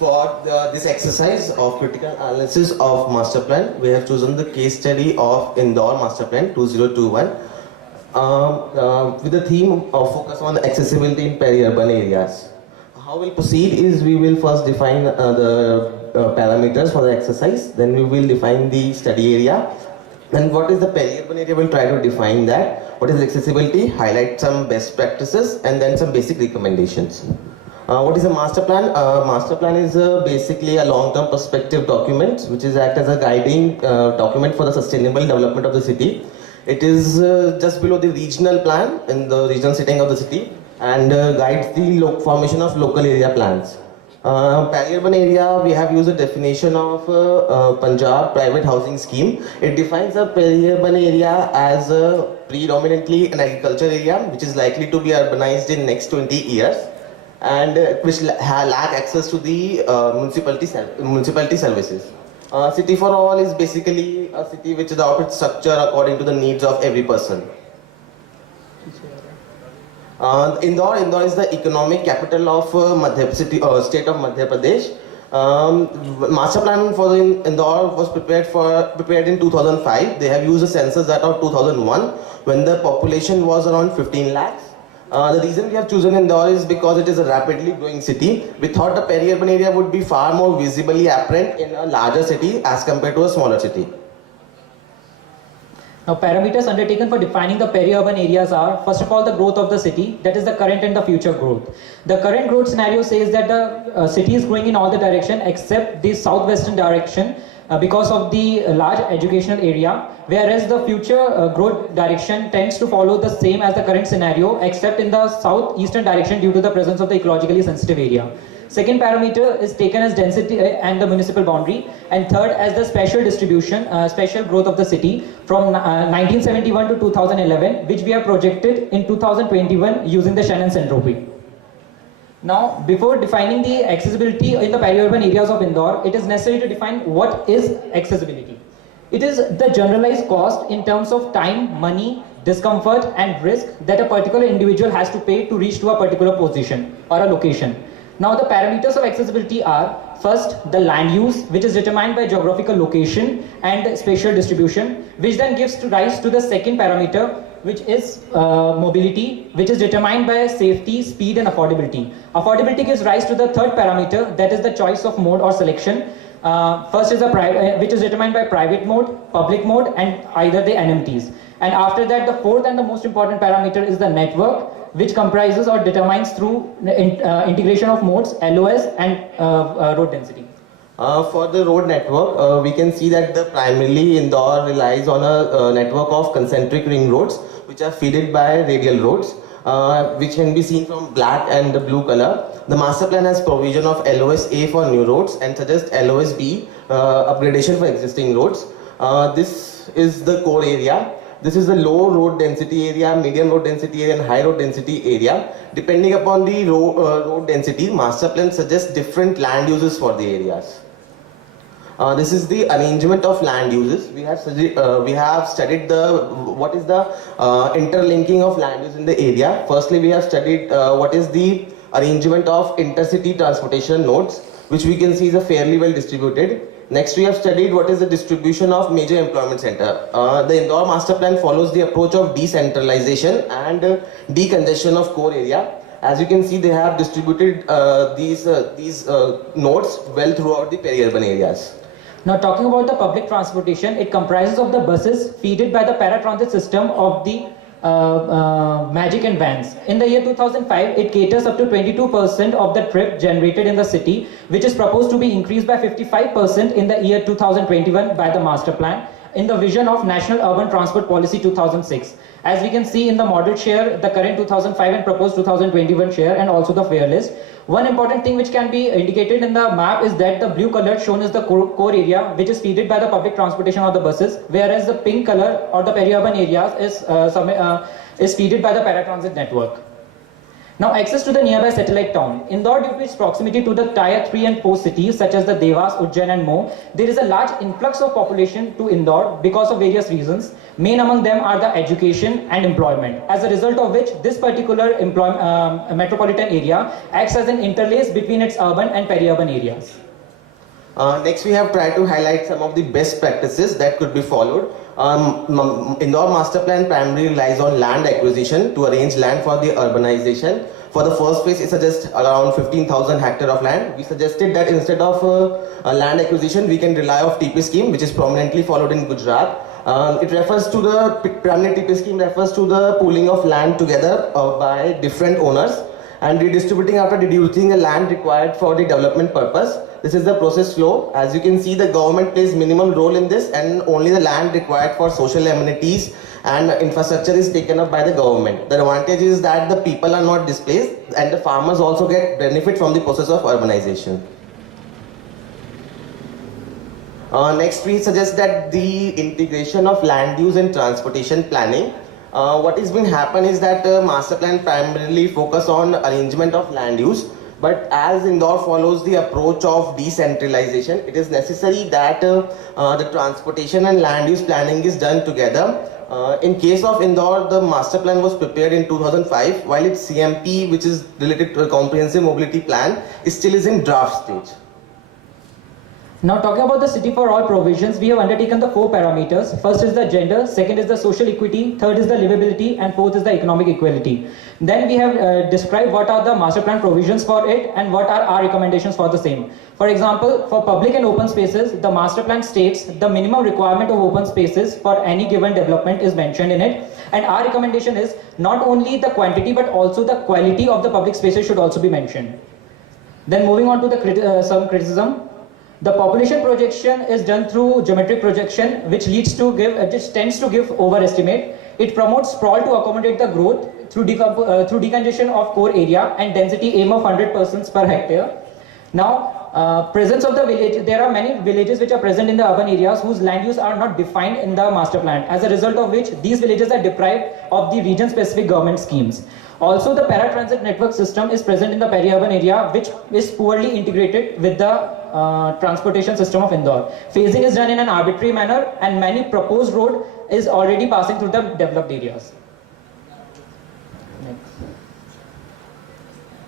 this exercise of critical analysis of master plan, we have chosen the case study of Indore Master Plan 2021 with the theme of focus on accessibility in peri-urban areas. How we'll proceed is we will first define the parameters for the exercise, then we will define the study area, and what is the peri-urban area, we'll try to define that. What is accessibility, highlight some best practices, and then some basic recommendations. What is a master plan? Master plan is basically a long-term perspective document which is act as a guiding document for the sustainable development of the city. It is just below the regional plan in the regional setting of the city and guides the formation of local area plans. Peri-urban area, we have used a definition of Punjab private housing scheme. It defines a peri-urban area as predominantly an agriculture area which is likely to be urbanized in next 20 years. And which lack access to the municipality services. City for all is basically a city which is out its structure according to the needs of every person. Indore is the economic capital of state of Madhya Pradesh. Master plan for Indore was prepared in 2005. They have used a census data of 2001 when the population was around 15 lakhs. The reason we have chosen Indore is because it is a rapidly growing city. We thought the peri-urban area would be far more visibly apparent in a larger city as compared to a smaller city. Now, parameters undertaken for defining the peri-urban areas are, first of all, the growth of the city, that is the current and the future growth. The current growth scenario says that the city is growing in all the direction except the southwestern direction because of the large educational area, whereas the future growth direction tends to follow the same as the current scenario except in the southeastern direction due to the presence of the ecologically sensitive area. Second parameter is taken as density and the municipal boundary, and third as the spatial distribution, spatial growth of the city from 1971 to 2011, which we have projected in 2021 using the Shannon's entropy. Now, before defining the accessibility in the peri-urban areas of Indore, it is necessary to define what is accessibility. It is the generalized cost in terms of time, money, discomfort and risk that a particular individual has to pay to reach to a particular position or a location. Now, the parameters of accessibility are, first, the land use, which is determined by geographical location and spatial distribution, which then gives rise to the second parameter, which is mobility, which is determined by safety, speed and affordability. Affordability gives rise to the third parameter, that is the choice of mode or selection. First is which is determined by private mode, public mode and either the NMTs. And after that, the fourth and the most important parameter is the network, which comprises or determines through integration of modes, LOS and road density. For the road network, we can see that primarily Indore relies on a network of concentric ring roads which are fed by radial roads, which can be seen from black and the blue color. The master plan has provision of LOS A for new roads and suggests LOS B upgradation for existing roads. This is the core area. This is the low road density area, medium road density area and high road density area. Depending upon the road density, master plan suggests different land uses for the areas. This is the arrangement of land uses. We have studied what is the interlinking of land use in the area. Firstly, we have studied what is the arrangement of intercity transportation nodes, which we can see is a fairly well distributed. Next, we have studied what is the distribution of major employment center. The Indore master plan follows the approach of decentralization and decongestion of core area. As you can see, they have distributed these nodes well throughout the peri-urban areas. Now, talking about the public transportation, it comprises of the buses feeded by the paratransit system of the Magic and vans. In the year 2005, it caters up to 22% of the trip generated in the city, which is proposed to be increased by 55% in the year 2021 by the master plan in the vision of National Urban Transport Policy 2006. As we can see in the model share, the current 2005 and proposed 2021 share, and also the fare list. One important thing which can be indicated in the map is that the blue color shown is the core area, which is feeded by the public transportation of the buses, whereas the pink color or the peri-urban areas is feeded by the paratransit network. Now, access to the nearby satellite town. Indore, due to its proximity to the tier 3 and 4 cities such as the Devas, Ujjain and Mo, there is a large influx of population to Indore because of various reasons. Main among them are the education and employment. As a result of which, this particular metropolitan area acts as an interlace between its urban and peri-urban areas. Next, we have tried to highlight some of the best practices that could be followed. Indore Master Plan primarily relies on land acquisition to arrange land for the urbanization. For the first phase, it suggests around 15,000 hectares of land. We suggested that instead of land acquisition, we can rely on TP scheme, which is prominently followed in Gujarat. It refers to the primary TP scheme refers to the pooling of land together by different owners and redistributing after reducing the land required for the development purpose. This is the process flow. As you can see, the government plays minimal role in this, and only the land required for social amenities and infrastructure is taken up by the government. The advantage is that the people are not displaced and the farmers also get benefit from the process of urbanization. Next, we suggest that the integration of land use and transportation planning. What is being happen is that master plan primarily focus on arrangement of land use. But as Indore follows the approach of decentralization, it is necessary that the transportation and land use planning is done together. In case of Indore, the master plan was prepared in 2005, while its CMP, which is related to a comprehensive mobility plan, still is in draft stage. Now, talking about the city for all provisions, we have undertaken the 4 parameters. First is the gender, second is the social equity, third is the livability, and fourth is the economic equality. Then we have described what are the master plan provisions for it and what are our recommendations for the same. For example, for public and open spaces, the master plan states the minimum requirement of open spaces for any given development is mentioned in it. And our recommendation is not only the quantity but also the quality of the public spaces should also be mentioned. Then moving on to the some criticism. The population projection is done through geometric projection, which leads to just tends to give overestimate. It promotes sprawl to accommodate the growth through decongestion of core area and density aim of 100 persons per hectare. Now, presence of the village. There are many villages which are present in the urban areas whose land use are not defined in the master plan. As a result of which, these villages are deprived of the region-specific government schemes. Also, the paratransit network system is present in the peri-urban area, which is poorly integrated with the transportation system of Indore. Phasing is done in an arbitrary manner, and many proposed road is already passing through the developed areas. Next.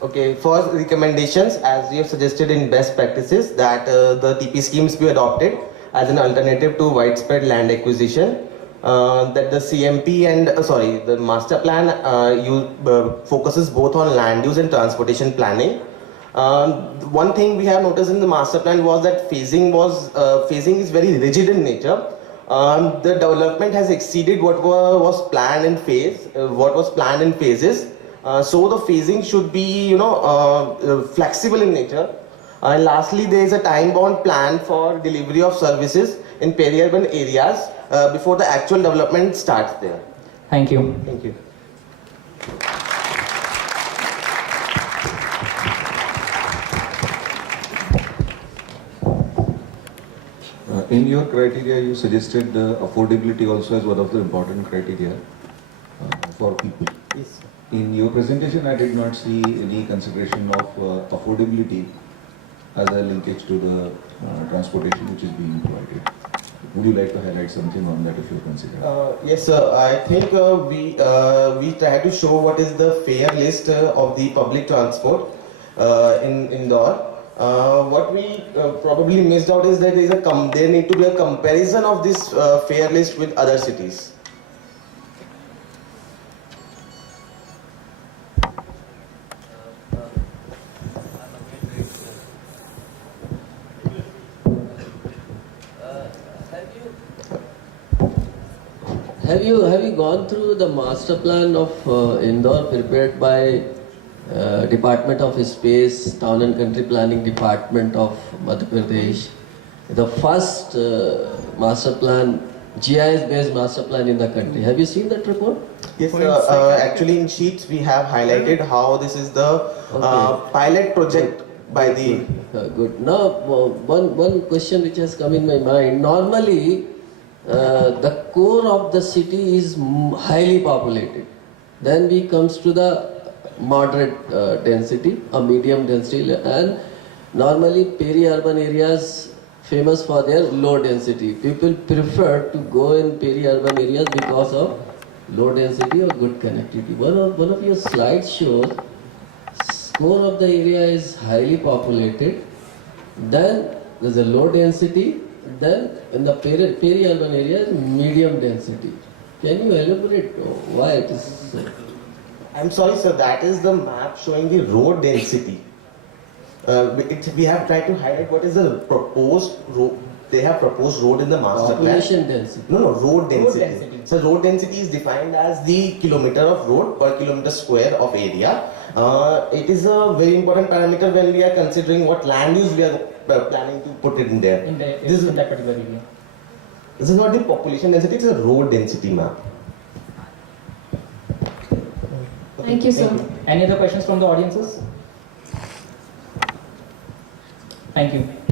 Okay, first recommendations, as we have suggested in best practices, that the TP schemes be adopted as an alternative to widespread land acquisition. That the CMP and the master plan focuses both on land use and transportation planning. One thing we have noticed in the master plan was that phasing is very rigid in nature. The development has exceeded what was planned in phases. So the phasing should be flexible in nature. And lastly, there is a time-bound plan for delivery of services in peri-urban areas before the actual development starts there. Thank you. Thank you. In your criteria, you suggested affordability also as one of the important criteria for people. Yes. In your presentation, I did not see any consideration of affordability as a linkage to the transportation which is being provided. Would you like to highlight something on that if you consider? Yes, sir. I think we try to show what is the fare list of the public transport in Indore. What we probably missed out is that there need to be a comparison of this fare list with other cities. Have you gone through the master plan of Indore prepared by Department of Space, Town and Country Planning Department of Madhya Pradesh? The first master plan, GIS-based master plan in the country. Have you seen that report? Yes, actually in sheets we have highlighted how this is the pilot project by the... Good. Now, one question which has come in my mind. Normally, the core of the city is highly populated. Then we comes to the moderate density, a medium density, and normally peri-urban areas famous for their low density. People prefer to go in peri-urban areas because of low density or good connectivity. One of your slides shows core of the area is highly populated, then there's a low density, then in the peri-urban area medium density. Can you elaborate why it is so? I'm sorry, sir, that is the map showing the road density. We have tried to highlight what is the proposed road. They have proposed road in the master plan. Population density. No, road density. density. So road density is defined as the kilometer of road per kilometer square of area. It is a very important parameter when we are considering what land use we are planning to put it in there. In This that particular area. is not the population density, it's a road density map. Thank you, sir. Any other questions from the audiences? Thank you.